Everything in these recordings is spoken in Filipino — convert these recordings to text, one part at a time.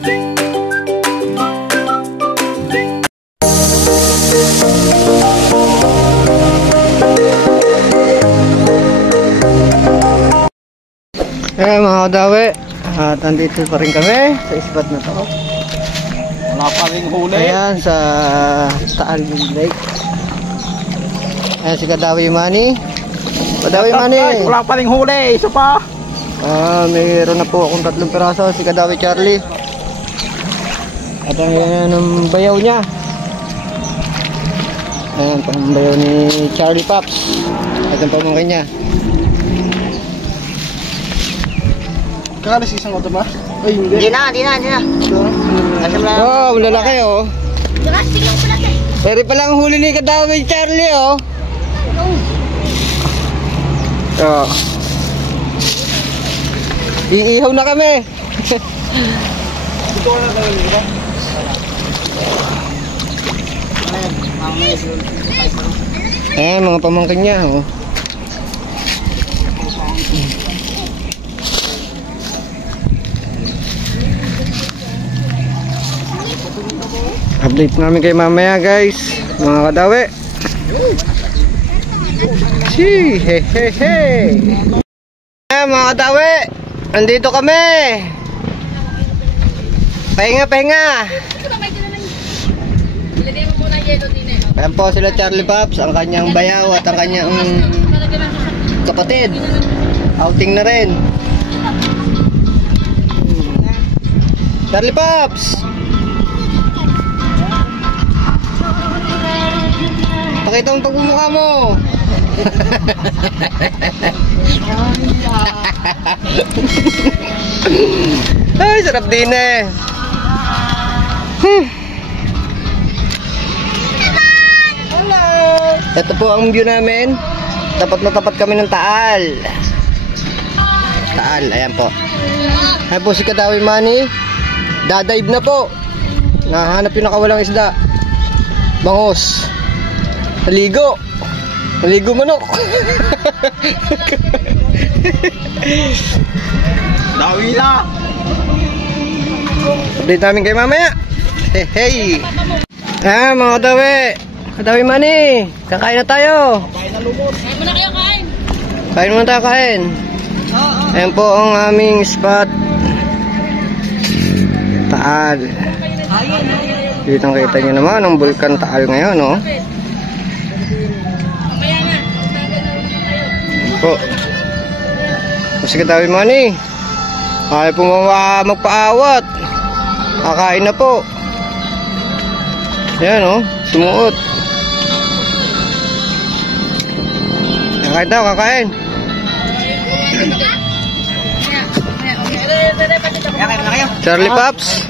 Mga kadawi, at andito pa rin kami sa spot na to. Wala pa rin huli. Ayan, sa Taal Lake. Ayan si Kadawi Manny. Kadawi Manny, wala pa rin huli, isa pa. Mayroon na po akong 3 piraso. Si Kadawi Charlie. At ayan ang bayaw niya. Ayan ang bayaw ni Charlie Pops. At ang pamangkin niya. Kakalis isang auto ba? Ay, hindi. Hindi na. Oh, malalaki oh. Pero pala ang huli ni Kadawi Charlie oh. Oh. Iihaw na kami. Ito na tayo, di ba? Mga pamangkin niya oh. Update namin kay mamaya guys, mga kadawi. Mga kadawi, andito kami. Pahinga. Ayan po sila Charlie Pops, ang kanyang bayaw at ang kanyang kapatid. Outing na rin. Charlie Pops, pakita mo pagmumukha mo. Ay, sarap din eh. Hello. Ito po ang view namin. Tapat na tapat kami ng Taal. Ayan po. Ayan po si Kadawi Manny. Dadive na po. Nahanap yung nakawalang isda. Bangos. Maligo manok. Dawi na. Update namin kay mamaya. Hey. Mga Kadawi Manny, kakain na tayo. Kain na lumot. Kain muna kayo, kain. Kain muna tayo, kain. Ayan po ang aming spot. Taal. Kitang kita nyo naman ang Bulkan Taal ngayon, no? Po. Kasi Kadawi Manny, ayaw po magpaawat. Kakain na po. Ayan o, sumuot. Kakain daw, kakain. Charlie Pops,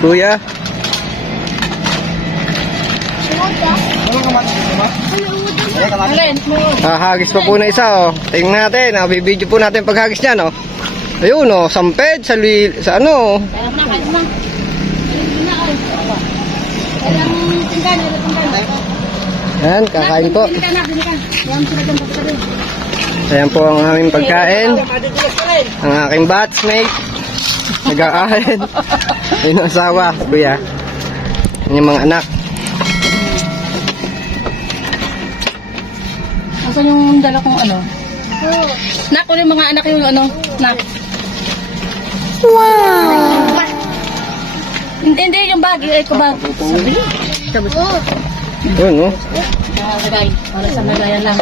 Kuya. Hagis pa po na isa oh. Tingnan natin, bibidyo po natin paghagis niya no. Ayun oh, samped sa ano. Yan, kakain po. Ayan po ang aming pagkain. Ang aking batchmate nag-aahin. Ayun ang asawa, kuya. Yan yung mga anak. Asan yung dala kong ano? Nak, ko yung mga anak yung ano? Nak. Wow! Hindi, yung bag. Ay, ko bag. Sabi. Yun, no? Para sa nagayan lang.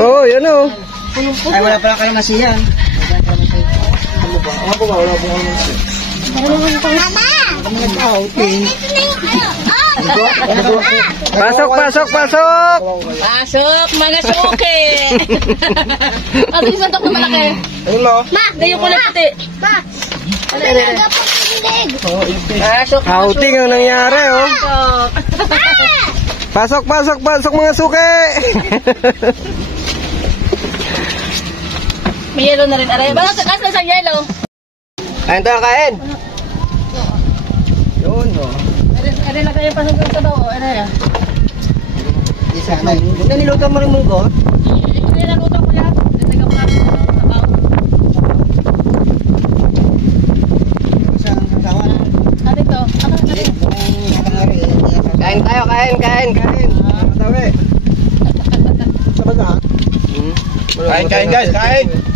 Oo, yun, no? Ay, wala pala kayong nasiyan. Ano ba? Ano ba? Wala po kayong nasiyan. Mama! Pasok! Pasok, mga suke! Ano yung santok na malaki? Ayun mo? Ma, gayon ko na puti. Ma! Pasok! Outing ang nangyari, oh. Pasok mga suke! May yellow na rin. Aray, bakit sa kas na sa yellow? Kain tayo, kain! Yun, oh. Aray, lagay yung pasok sa daw. Aray, ah. Isa na. Huwag na niluto mo ng munggo. Hindi ko nilaluto ko yan. Nagtagap namin sa baw. Kain tayo, kain. Katawi. Sa baga ha? Kain guys, kain.